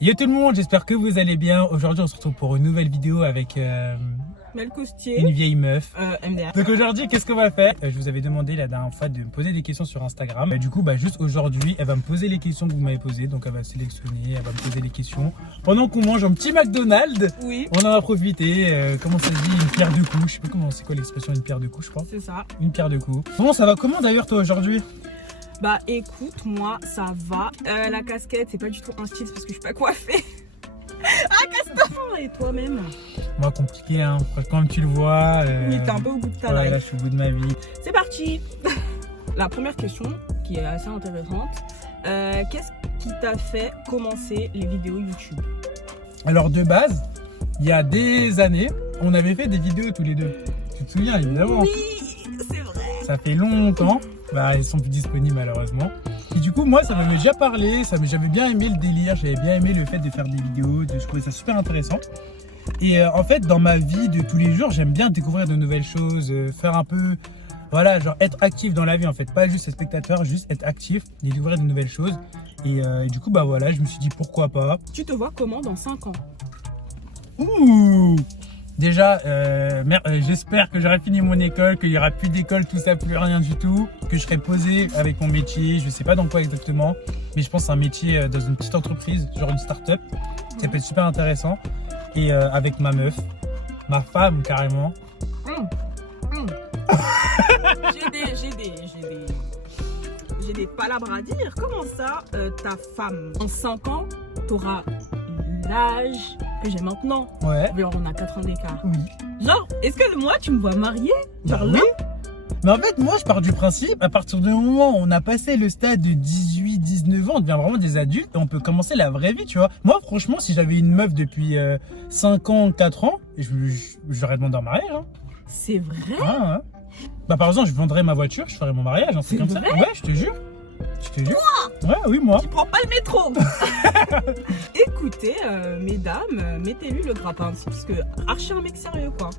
Yo tout le monde, j'espère que vous allez bien. Aujourd'hui, on se retrouve pour une nouvelle vidéo avec Mel Costier, une vieille meuf. MDR. Donc aujourd'hui, qu'est-ce qu'on va faire? Je vous avais demandé la dernière fois de me poser des questions sur Instagram. Du coup, juste aujourd'hui, elle va me poser les questions que vous m'avez posées. Donc elle va sélectionner, elle va me poser les questions. Pendant qu'on mange un petit McDonald's, Oui, on en a profité. Comment ça se dit? Une pierre deux coups. Je sais pas comment c'est quoi l'expression une pierre deux coups, je crois. c'est ça. Une pierre deux coups. Comment ça va? Comment d'ailleurs toi aujourd'hui? Bah écoute, moi ça va. La casquette, c'est pas du tout un style parce que je suis pas coiffée. Ah, Castor! Et toi-même? Moi, compliqué, hein. Comme tu le vois. Oui, t'es un peu au bout de ta Là, life. je suis au bout de ma vie. C'est parti! La première question, qui est assez intéressante. Qu'est-ce qui t'a fait commencer les vidéos YouTube? Alors de base, il y a des années, on avait fait des vidéos tous les deux. Tu te souviens évidemment? Oui, c'est vrai. Ça fait longtemps. Elles sont plus disponibles malheureusement. Et du coup, moi, ça m'avait déjà parlé. J'avais bien aimé le délire. J'avais bien aimé le fait de faire des vidéos. Je trouvais ça super intéressant. Et en fait, dans ma vie de tous les jours, j'aime bien découvrir de nouvelles choses, faire un peu, voilà, genre être actif dans la vie en fait, pas juste être spectateur, juste être actif, découvrir de nouvelles choses. Et du coup, voilà, je me suis dit pourquoi pas. Tu te vois comment dans 5 ans? Ouh! Déjà, j'espère que j'aurai fini mon école, qu'il n'y aura plus d'école, tout ça, plus rien du tout, que je serai posé avec mon métier, je sais pas dans quoi exactement, mais je pense que c'est un métier dans une petite entreprise, genre une start-up, ça peut être super intéressant, et avec ma meuf, ma femme carrément. J'ai des palabres à dire. Comment ça, ta femme, en 5 ans, t'auras l'âge que j'ai maintenant? Ouais. Genre, on a 4 ans d'écart. Oui. Genre, est-ce que moi, tu me vois mariée? Bah Genre oui. Mais en fait, moi, je pars du principe, à partir du moment où on a passé le stade de 18, 19 ans, on devient vraiment des adultes et on peut commencer la vraie vie, tu vois. Moi, franchement, si j'avais une meuf depuis 5 ans, 4 ans, j'aurais demandé en mariage. Hein. c'est vrai? Ah, hein. Bah, par exemple, je vendrais ma voiture, je ferais mon mariage, hein, c'est C'est comme ça. vrai? Ouais, je te jure. Je te jure. Ouais, oui, moi. Tu prends pas le métro. Écoutez, mesdames, mettez-lui le grappin dessus parce que archi un mec sérieux, quoi.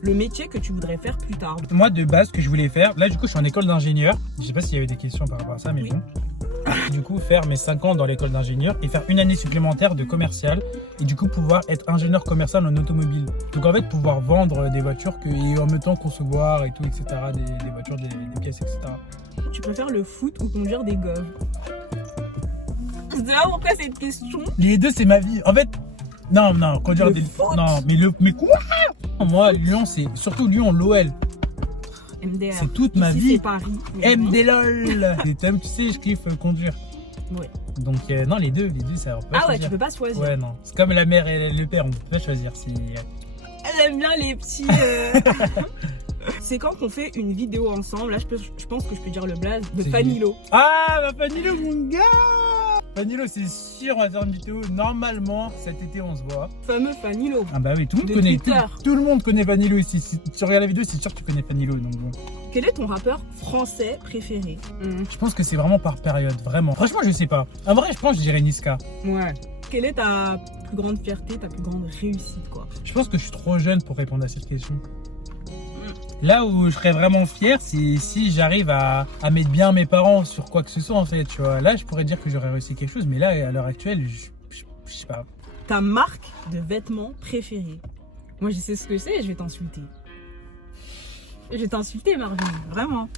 Le métier que tu voudrais faire plus tard. Moi, de base, ce que je voulais faire, là, du coup, je suis en école d'ingénieur. Je sais pas s'il y avait des questions par rapport à ça, mais Oui. bon. Du coup, faire mes 5 ans dans l'école d'ingénieur et faire une année supplémentaire de commercial et du coup pouvoir être ingénieur commercial en automobile. Donc en fait, pouvoir vendre des voitures et en même temps concevoir et tout, etc. Des voitures, des pièces, etc. Tu préfères le foot ou conduire des goves? C'est là pourquoi cette question. Les deux, c'est ma vie. En fait, non, conduire Le des. foot. Non, mais quoi? Moi, Lyon, c'est surtout Lyon, l'OL. MDR. C'est toute ma Ici, vie. c'est Paris. MD LOL. Les thèmes, tu sais, je kiffe conduire. Ouais. Donc, non, les deux, ça va pas Ah ouais, choisir. tu peux pas choisir. Ouais, non. C'est comme la mère et le père, on peut pas choisir. Elle aime bien les petits. C'est quand qu'on fait une vidéo ensemble. Là, je pense que je peux dire le blaze de C'est Fanilo. Ah, bah Fanilo, mon gars! Fanilo, c'est sûr, on va faire une vidéo. Normalement, cet été, on se voit. Fameux Fanilo. Ah, bah oui, tout le monde De connaît. Twitter. Tout le monde connaît Fanilo ici. Si tu regardes la vidéo, c'est sûr que tu connais Fanilo. Donc bon. Quel est ton rappeur français préféré? Je pense que c'est vraiment par période, vraiment. Franchement, je sais pas. En vrai, je pense que je dirais Niska. Ouais. Quelle est ta plus grande fierté, ta plus grande réussite, quoi? Je pense que je suis trop jeune pour répondre à cette question. Là où je serais vraiment fier, c'est si j'arrive à mettre bien mes parents sur quoi que ce soit en fait, tu vois. Là, je pourrais dire que j'aurais réussi quelque chose, mais là, à l'heure actuelle, je sais pas. Ta marque de vêtements préférée? Moi, je sais ce que c'est et je vais t'insulter. Je vais t'insulter, Marvin, vraiment.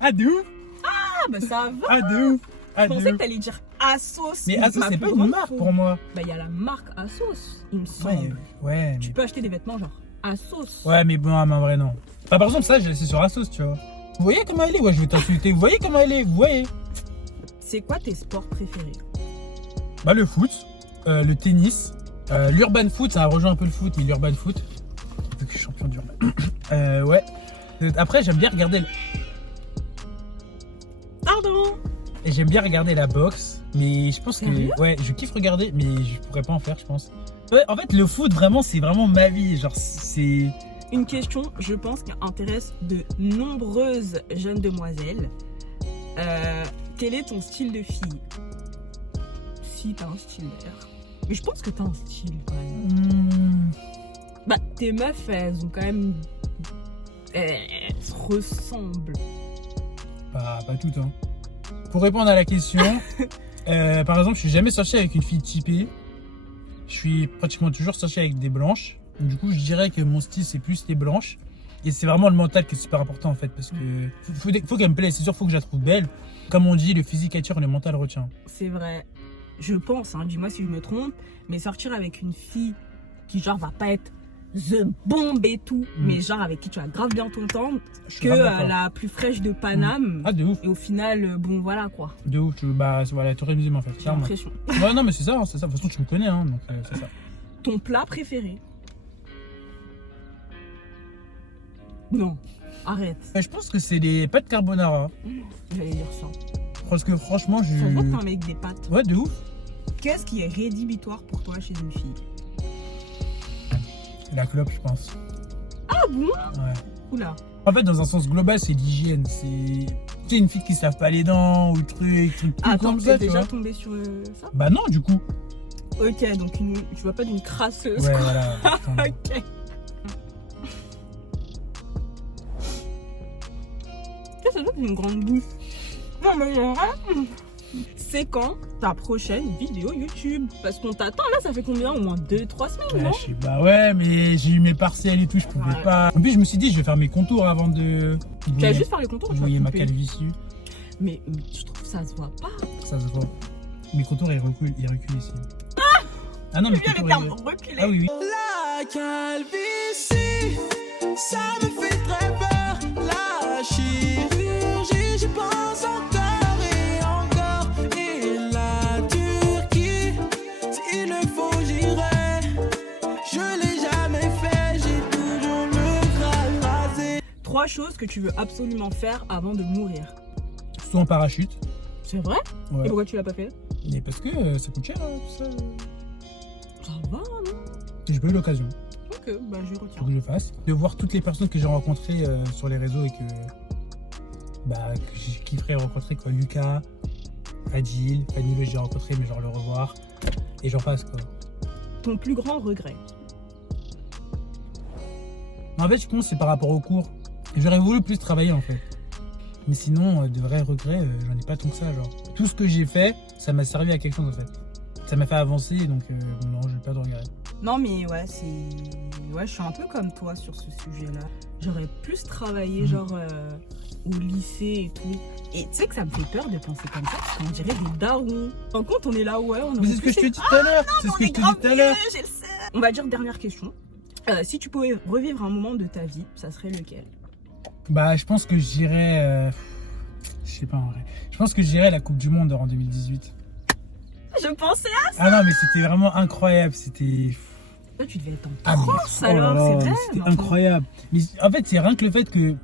Ah, de ouf! Ah, bah ça va! Ah, de ouf! Je Ah, de pensais que ouf! t'allais dire Asos. Mais Asos, ma c'est plus pas une grande marque faute. pour moi. Bah, il y a la marque Asos, il me semble. Ouais, Tu mais... peux acheter des vêtements genre Asos. Ouais, mais bon, mais en vrai, non. Bah, par exemple, ça, j'ai laissé sur Asos, tu vois. Vous voyez comment elle est? Ouais, je vais t'insulter. Vous voyez comment elle est? Vous voyez? C'est quoi tes sports préférés? Bah, le foot, le tennis, l'urban foot, ça a rejoint un peu le foot, mais l'urban foot, vu que je suis champion d'urban. Ouais. Après, j'aime bien regarder Pardon. et j'aime bien regarder la boxe, mais je pense Sérieux? que ouais, je kiffe regarder, mais je pourrais pas en faire, je pense. Ouais, en fait, le foot vraiment, c'est vraiment ma vie, genre c'est Une question, je pense, qui intéresse de nombreuses jeunes demoiselles. Quel est ton style de fille? Si t'as un style d'ailleurs. Mais je pense que t'as un style quand même. Bah, tes meufs, elles ont quand même. Elles se ressemblent. pas tout hein. Pour répondre à la question, Par exemple, je suis jamais sorti avec une fille typée. Je suis pratiquement toujours sorti avec des blanches. Du coup, je dirais que mon style, c'est plus les blanches. Et c'est vraiment le mental qui est super important en fait. Parce que faut qu'elle me plaise, c'est sûr, faut que je la trouve belle. Comme on dit, le physique attire, le mental retient. C'est vrai. Je pense, hein, dis-moi si je me trompe, mais sortir avec une fille qui genre va pas être the bombe et tout, mais genre avec qui tu vas grave bien t'entendre, que la plus fraîche de Paname. Ah, de ouf. Et au final, bon voilà quoi. De ouf, bah voilà, tu résumes en fait. J'ai l'impression. Ouais, non, mais c'est ça, c'est ça. De toute façon, tu me connais, hein, donc c'est ça. Ton plat préféré? Non, arrête. Je pense que c'est les pâtes carbonara. J'allais dire ça. Parce que franchement, je. Ça se voit que t'es un mec des pâtes. Ouais, de ouf. Qu'est-ce qui est rédhibitoire pour toi chez une fille? La clope, je pense. Ah bon? Ouais. Oula. En fait, dans un sens global, c'est l'hygiène. C'est une fille qui se lave pas les dents ou truc comme ça. T'es déjà tombé sur ça? Bah non, du coup. Ok, donc tu vois pas d'une crasseuse. Ouais, quoi. voilà. Ok. Ça doit être une grande bouche. Non, mais en vrai, c'est quand ta prochaine vidéo YouTube? Parce qu'on t'attend là, ça fait combien? Au moins 2-3 semaines, non? Je sais pas, ouais, mais j'ai eu mes partiels et tout, je pouvais pas. En plus, je me suis dit, je vais faire mes contours avant de. Tu vas juste faire les contours? Vous voyez ma calvitie. Mais je trouve que ça se voit pas. Ça se voit. Mes contours, ils reculent ici. Ah non, mais mes contours, reculés. Ah oui, oui. La calvitie, ça me fait très peur. La chirurgie, j'y pense encore et encore. Et la Turquie, s'il le faut, j'irai. Je l'ai jamais fait, j'ai toujours le crâne rasé. 3 choses que tu veux absolument faire avant de mourir. Soit en parachute. C'est vrai? Ouais. Et pourquoi tu l'as pas fait? Mais parce que ça coûte cher, tout ça. Ça va, non? J'ai pas eu l'occasion. Ok, bah je retiens. Faut que je le fasse. De voir toutes les personnes que j'ai rencontrées sur les réseaux et que je kifferais rencontrer, quoi. Lucas, Fadil, Fanny, j'ai rencontré, mais genre le revoir. Et j'en passe, quoi. Ton plus grand regret? En fait, je pense que c'est par rapport au cours. J'aurais voulu plus travailler, en fait. Mais sinon, de vrais regrets, j'en ai pas tant que ça, genre. Tout ce que j'ai fait, ça m'a servi à quelque chose, en fait. Ça m'a fait avancer, donc non, je n'ai pas de regrets. Non, mais ouais, je suis un peu comme toi sur ce sujet-là. J'aurais plus travaillé, genre, au lycée et tout. Et tu sais que ça me fait peur de penser comme ça, parce qu'on dirait des darons. En compte, on est là, ouais, on Mais c'est ce que je te dis tout à l'heure. C'est ce que je te dis tout à l'heure. On va dire dernière question. Si tu pouvais revivre un moment de ta vie, ça serait lequel? Bah, je pense que j'irais. Je sais pas en vrai. Je pense que j'irais la Coupe du Monde en 2018. Je pensais à ça. Ah non, mais c'était vraiment incroyable. C'était. Toi, tu devais être en Ah, transe mais, oh là alors, là, c'est vrai. c'était incroyable. Mais en fait, c'est rien que le fait que.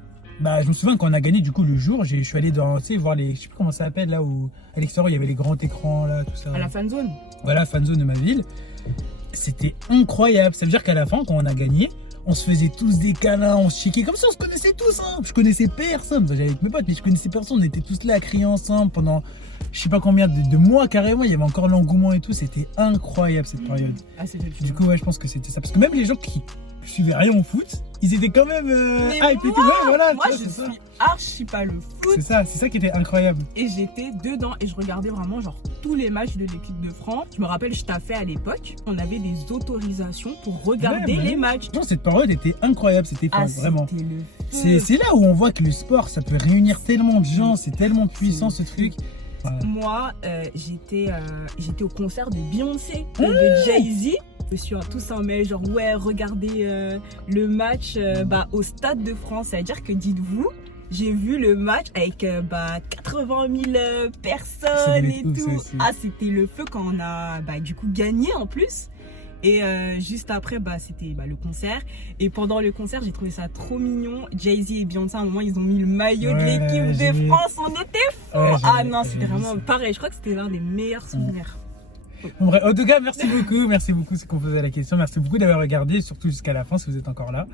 Bah, je me souviens quand on a gagné, du coup, le jour, je suis allé dans, tu sais, voir les. Je sais plus comment ça s'appelle, là où. À l'extérieur, il y avait les grands écrans, là, tout ça. À la fan zone. Voilà, fan zone de ma ville. C'était incroyable. Ça veut dire qu'à la fin, quand on a gagné, on se faisait tous des câlins, on se chiquait comme ça, on se connaissait tous. Hein. Je connaissais personne. J'allais avec mes potes, mais je connaissais personne. On était tous là à crier ensemble pendant je sais pas combien de mois carrément. Il y avait encore l'engouement et tout. C'était incroyable cette période. Ah, c'était le Du coup, ouais, je pense que c'était ça. Parce que même les gens qui suivaient rien au foot, ils étaient quand même hype et tout. Ouais, voilà. Moi, tu vois, je c'est suis archi pas le foot. c'est ça qui était incroyable. Et j'étais dedans et je regardais vraiment genre tous les matchs de l'équipe de France. Je me rappelle, je taffais à l'époque. On avait des autorisations pour regarder les matchs. Non, cette période était incroyable, c'était fun, vraiment. C'était le feu. C'est là où on voit que le sport, ça peut réunir tellement de gens, c'est tellement puissant ce truc. Voilà. Moi, j'étais au concert de Beyoncé, de Jay-Z. Je suis tous en mail, genre ouais, regardez le match au Stade de France. C'est-à-dire que dites-vous, j'ai vu le match avec 80 000 personnes et tout. Ah, c'était le feu quand on a du coup gagné en plus. Et juste après, c'était le concert. Et pendant le concert, j'ai trouvé ça trop mignon. Jay-Z et Beyoncé, à un moment, ils ont mis le maillot de l'équipe de France. On était fous. Ah non, c'était vraiment pareil. Je crois que c'était l'un des meilleurs souvenirs. Bon, bref, en tout cas, merci beaucoup. Merci beaucoup, c'est qu'on faisait la question. Merci beaucoup d'avoir regardé, surtout jusqu'à la fin si vous êtes encore là.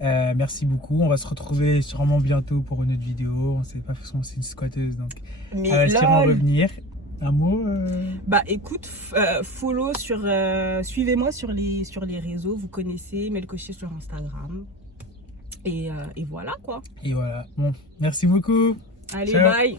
Merci beaucoup. On va se retrouver sûrement bientôt pour une autre vidéo. On sait pas, de toute façon, c'est une squatteuse. Donc, mais je en revenir. Un mot écoute, follow suivez-moi sur les réseaux, vous connaissez Melkoché sur Instagram et voilà quoi. Et voilà. Bon, merci beaucoup. Allez, ciao. bye.